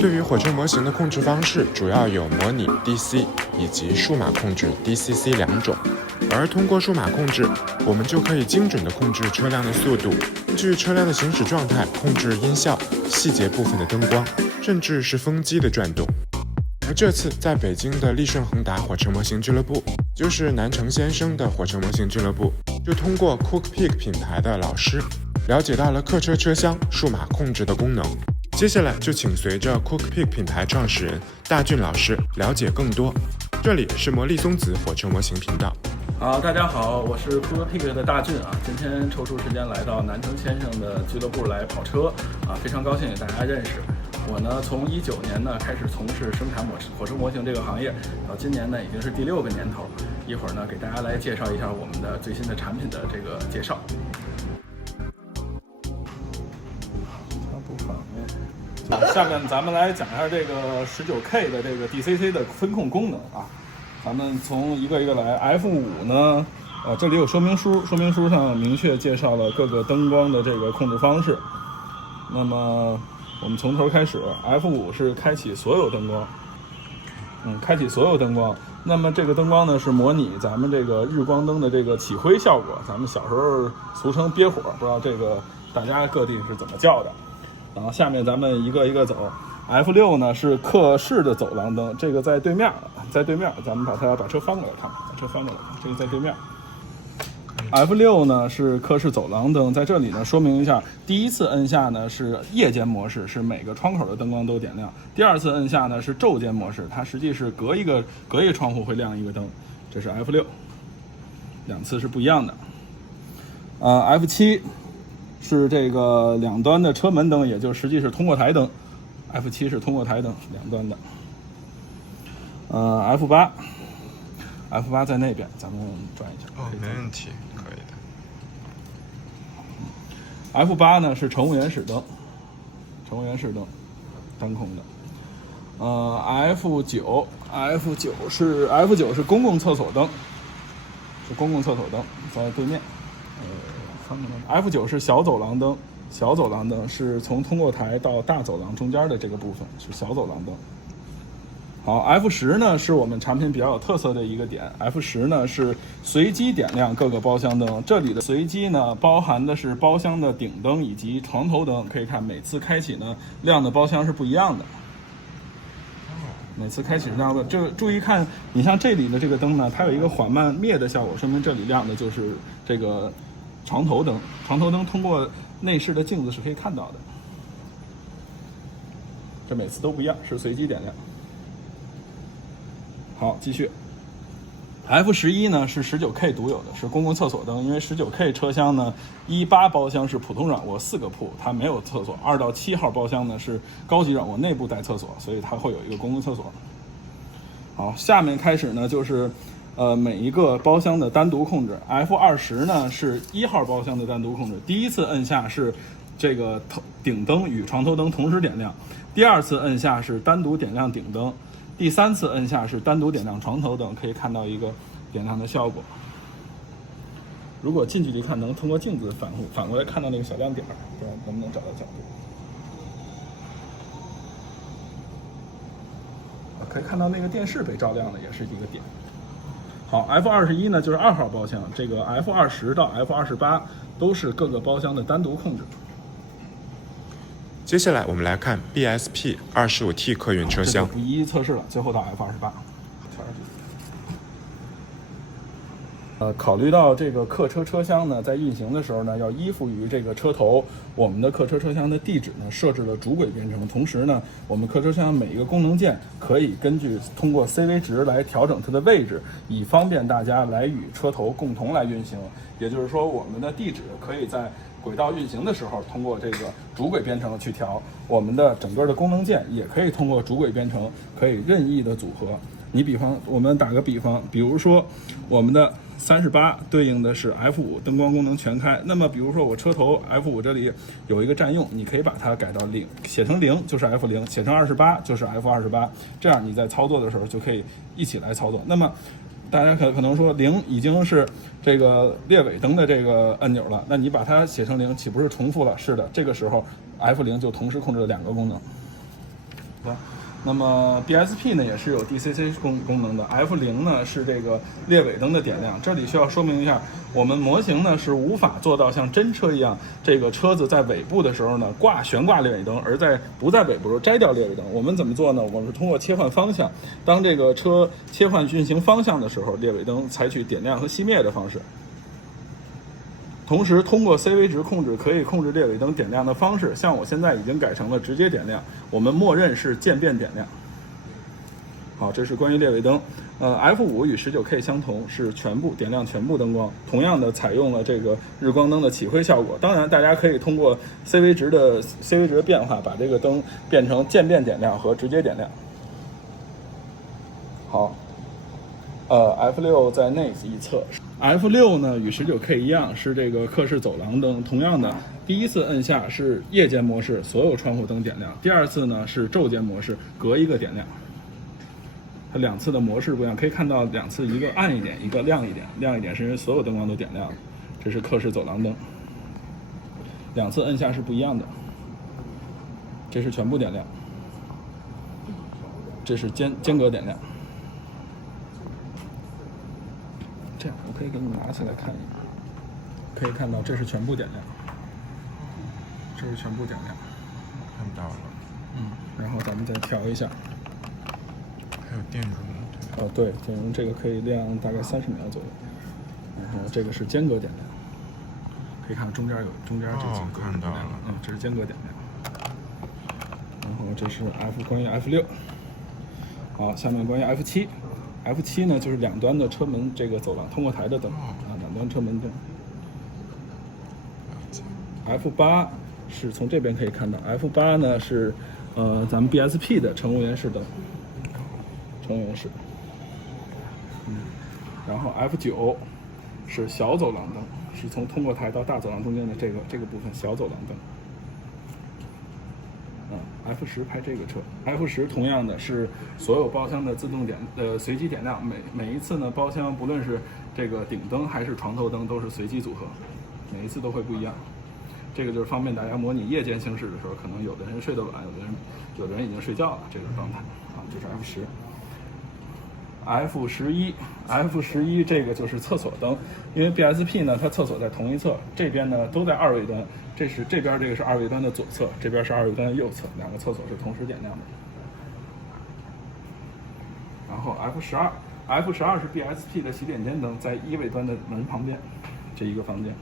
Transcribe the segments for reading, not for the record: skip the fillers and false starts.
对于火车模型的控制方式，主要有模拟 DC 以及数码控制 DCC 两种。而通过数码控制，我们就可以精准地控制车辆的速度，根据车辆的行驶状态控制音效、细节部分的灯光，甚至是风机的转动。而这次在北京的利顺恒达火车模型俱乐部，就是南城先生的火车模型俱乐部，就通过 Cookpik 品牌的老师，了解到了客车车厢数码控制的功能。接下来就请随着 Cookpik 品牌创始人大俊老师了解更多。这里是魔力松子火车模型频道。好，大家好，我是 Cookpik 的大俊啊。今天抽出时间来到南城先生的俱乐部来跑车啊，非常高兴与大家认识。我呢，从19年呢开始从事生产火车模型这个行业，到今年呢已经是第6个年头。一会儿呢给大家来介绍一下我们的最新的产品的这个介绍。下面咱们来讲一下这个19K 的这个 DCC 的分控功能啊。咱们从一个一个来。F5 呢，这里有说明书，说明书上明确介绍了各个灯光的这个控制方式。那么我们从头开始。F5 是开启所有灯光，开启所有灯光。那么这个灯光呢是模拟咱们这个日光灯的这个起灰效果，咱们小时候俗称憋火，不知道这个大家各地是怎么叫的。然后下面咱们一个一个走。F6 呢是客室的走廊灯，这个在对面，咱们把车翻过来看，把车翻过来看，这个在对面。F6 呢是客室走廊灯，在这里呢说明一下，第一次摁下呢是夜间模式，是每个窗口的灯光都点亮；第二次摁下呢是昼间模式，它实际是隔一个窗户会亮一个灯，这是 F6， 两次是不一样的。F7 是这个两端的车门灯，也就实际是通过台灯。F7 是通过台灯两端的。F8 在那边，咱们转一下。没问题，可以的。F8 呢是乘务员室灯，单空的。F9 是公共厕所灯，在对面。F9 是小走廊灯是从通过台到大走廊中间的这个部分，是小走廊灯。好， F10 呢是我们产品比较有特色的一个点。F10 呢是随机点亮各个包厢灯，这里的随机呢包含的是包厢的顶灯以及床头灯，可以看每次开启呢亮的包厢是不一样的。每次开启是亮的，这个注意看，你像这里的这个灯呢，它有一个缓慢灭的效果，说明这里亮的就是这个床头灯通过内饰的镜子是可以看到的。这每次都不一样，是随机点亮。好，继续。F11 呢是19K 独有的，是公共厕所灯。因为19K 车厢呢，18包厢是普通软卧4个铺，它没有厕所；2到7号包厢呢是高级软卧，内部带厕所，所以它会有一个公共厕所。好，下面开始呢就是每一个包厢的单独控制。F20 呢是1号包厢的单独控制，第一次摁下是这个顶灯与床头灯同时点亮，第二次摁下是单独点亮顶灯，第三次摁下是单独点亮床头灯，可以看到一个点亮的效果。如果近距离看，能通过镜子反过来看到那个小亮点，不知道能不能找到角度。可以看到那个电视被照亮的也是一个点。好， F21 呢就是2号包厢，这个 F20 到 F28 都是各个包厢的单独控制。接下来我们来看 BSP 25T 客运车厢，不一一测试了，最后到 F28。考虑到这个客车车厢呢，在运行的时候呢，要依附于这个车头，我们的客车车厢的地址呢设置了主轨编程，同时呢，我们客车车厢每一个功能键可以根据通过 CV 值来调整它的位置，以方便大家来与车头共同来运行。也就是说，我们的地址可以在轨道运行的时候，通过这个主轨编程去调，我们的整个的功能键也可以通过主轨编程可以任意的组合。我们打个比方，比如说我们的38对应的是 F5 灯光功能全开，那么比如说我车头 F5 这里有一个占用，你可以把它改到0，写成0就是 F0， 写成28就是 F28， 这样你在操作的时候就可以一起来操作。那么大家可能说0已经是这个列尾灯的这个按钮了，那你把它写成0岂不是重复了？是的，这个时候 F0 就同时控制了2个功能。那么 BSP 呢也是有 DCC 功能的 ，F0呢是这个列尾灯的点亮。这里需要说明一下，我们模型呢是无法做到像真车一样，这个车子在尾部的时候呢悬挂列尾灯，而不在尾部时候摘掉列尾灯。我们怎么做呢？我们是通过切换方向，当这个车切换运行方向的时候，列尾灯采取点亮和熄灭的方式。同时，通过 CV 值控制可以控制列尾灯点亮的方式，像我现在已经改成了直接点亮，我们默认是渐变点亮。好，这是关于列尾灯。F5与19K 相同，是全部点亮全部灯光，同样的采用了这个日光灯的起灰效果。当然，大家可以通过 CV 值的变化，把这个灯变成渐变点亮和直接点亮。好，F6在内一侧。F6呢与19K 一样，是这个客室走廊灯。同样的，第一次摁下是夜间模式，所有窗户灯点亮；第二次呢是昼间模式，隔一个点亮。它2次的模式不一样，可以看到2次，一个暗一点，一个亮一点。亮一点是因为所有灯光都点亮了，这是客室走廊灯。2次摁下是不一样的，这是全部点亮，这是间隔点亮。这样，我可以给你拿起来看一眼，可以看到这是全部点亮，这是全部点亮，看到了。然后咱们再调一下，还有电容。对，电容这个可以亮大概30秒左右，然后这个是间隔点亮，可以看到中间这几个看到了，这是间隔点亮。然后这是关于 F6， 好，下面关于 F7。F7 呢，就是两端的车门这个走廊通过台的灯两端车门灯。F8 是从这边可以看到 ，F8 呢是咱们 BSP 的乘务员式灯，乘务员式。然后 F9 是小走廊灯，是从通过台到大走廊中间的这个部分小走廊灯。F10 拍这个车 ，F10 同样的是所有包厢的自动随机点亮，每一次呢包厢不论是这个顶灯还是床头灯都是随机组合，每一次都会不一样。这个就是方便大家模拟夜间行驶的时候，可能有的人睡得晚，有的人已经睡觉了这个状态这是 F11 这个就是厕所灯，因为 BSP 呢它厕所在同一侧，这边呢都在2位端。这边这个是2位端的左侧，这边是2位端的右侧，两个厕所是同时点亮的。然后 F12 是 BSP 的洗脸间灯，在1位端的门旁边，这一个房间，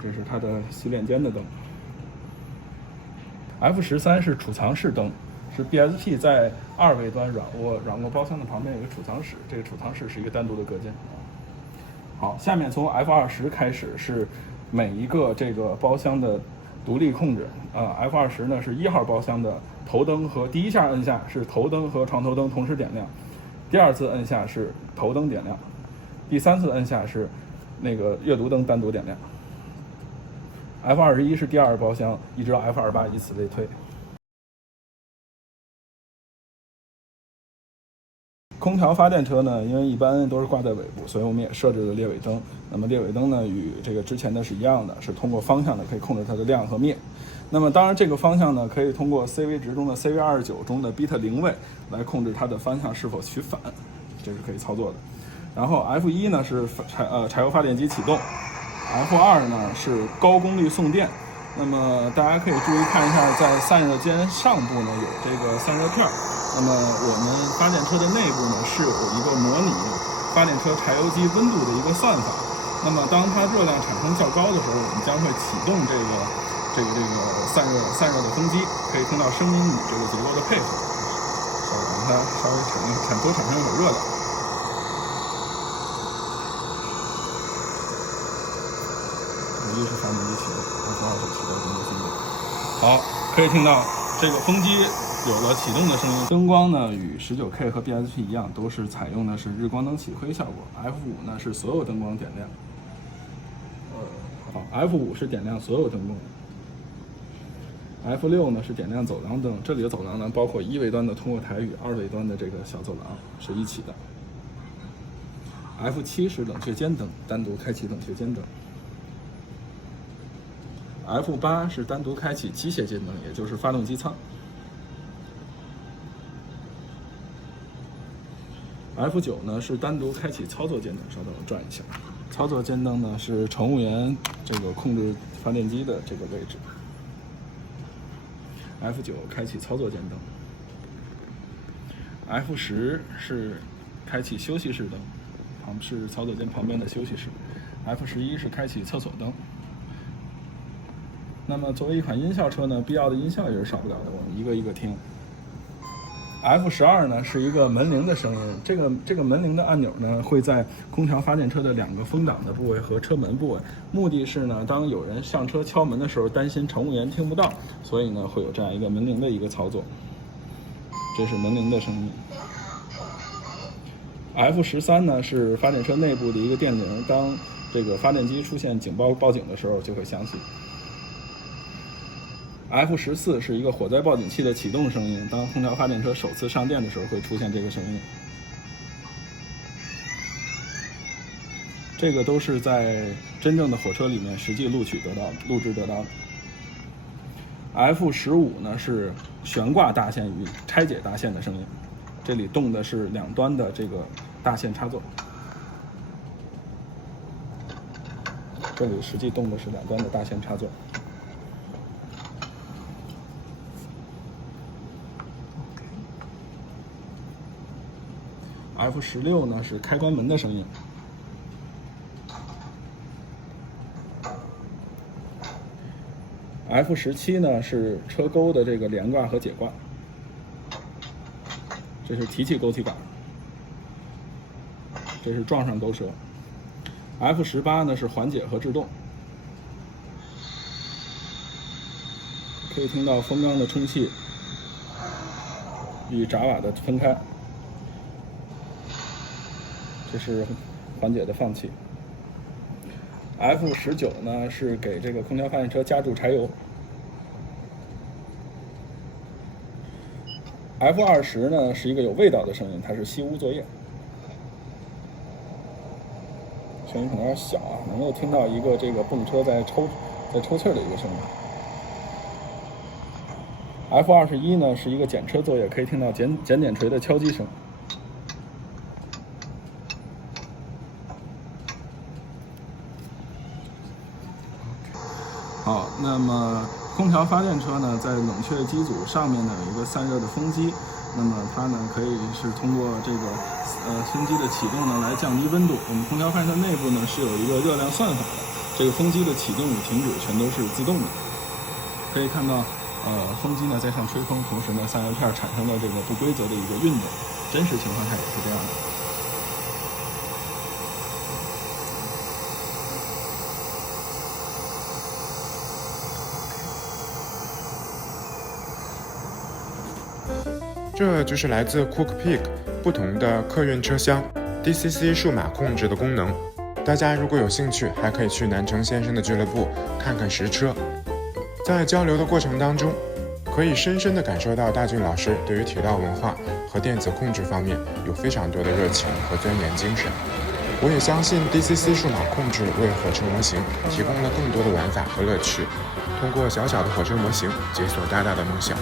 这是它的洗脸间的灯。F13是储藏室灯，是 BSP 在2位端软卧包厢的旁边有个储藏室，这个储藏室是一个单独的隔间。好，下面从 F20开始是每一个这个包厢的独立控制F20呢是1号包厢的头灯和第一下摁下是头灯和床头灯同时点亮，第2次摁下是头灯点亮，第3次摁下是那个阅读灯单独点亮。F21是第2包厢，一直到 F28，以此类推。空调发电车呢，因为一般都是挂在尾部，所以我们也设置了列尾灯。那么列尾灯呢，与这个之前的是一样的，是通过方向的可以控制它的亮和灭。那么当然这个方向呢，可以通过 CV 值中的 CV29中的 β0位来控制它的方向是否取反，这是可以操作的。然后 F1呢是柴油发电机启动 ，F2呢是高功率送电。那么大家可以注意看一下，在散热间上部呢有这个散热片。那么我们发电车的内部呢是有一个模拟发电车柴油机温度的一个算法。那么当它热量产生较高的时候，我们将会启动这个散热的风机，可以听到声音与这个结构的配合，让它稍微产生一会儿热量。1是发电机启动，F2是启动工作速度。好，可以听到这个风机有了启动的声音。灯光呢与 19K 和 BSP 一样，都是采用的是日光灯起灰效果。F5呢是所有灯光点亮。好 ，F5是点亮所有灯光。F6呢是点亮走廊灯，这里的走廊呢包括1位端的通过台与2位端的这个小走廊是一起的。F7是冷却间灯，单独开启冷却间灯。F8是单独开启机械间灯，也就是发动机舱。F9呢是单独开启操作键灯，稍等我转一下。操作键灯呢是乘务员这个控制发电机的这个位置。F9开启操作键灯。F10是开启休息室灯，是操作键旁边的休息室。F11是开启厕所灯。那么作为一款音效车呢，必要的音效也是少不了的，我们一个一个听。F12呢是一个门铃的声音，这个门铃的按钮呢会在空调发电车的2个风挡的部位和车门部位，目的是呢当有人上车敲门的时候，担心乘务员听不到，所以呢会有这样一个门铃的一个操作。这是门铃的声音。F13呢是发电车内部的一个电铃，当这个发电机出现警报警的时候就会响起。F14是一个火灾报警器的启动声音，当空调发电车首次上电的时候会出现这个声音。这个都是在真正的火车里面实际录制得到的。F15呢是悬挂大线与拆解大线的声音，这里动的是2端的这个大线插座，这里实际动的是2端的大线插座。F16呢是开关门的声音。F17呢是车钩的这个连挂和解挂，这是提起钩体杆，这是撞上钩舌。F18呢是缓解和制动，可以听到风缸的充气与闸瓦的分开，这是缓解的放气。F19呢是给这个空调发电车加注柴油。F20呢是一个有味道的声音，它是吸污作业，声音可能有点小啊，能够听到一个这个泵车在抽气的一个声音。F21呢是一个检车作业，可以听到剪锤的敲击声。好，那么空调发电车呢，在冷却机组上面呢有一个散热的风机，那么它呢可以是通过这个风机的启动呢来降低温度。我们空调发电车内部呢是有一个热量算法的，这个风机的启动与停止全都是自动的。可以看到，风机呢在上吹风，同时呢散热片产生了这个不规则的一个运动，真实情况下也是这样的。这就是来自 Cookpik 不同的客运车厢 DCC 数码控制的功能。大家如果有兴趣，还可以去南城先生的俱乐部看看实车。在交流的过程当中，可以深深地感受到大俊老师对于铁道文化和电子控制方面有非常多的热情和钻研精神。我也相信 DCC 数码控制为火车模型提供了更多的玩法和乐趣，通过小小的火车模型解锁大大的梦想。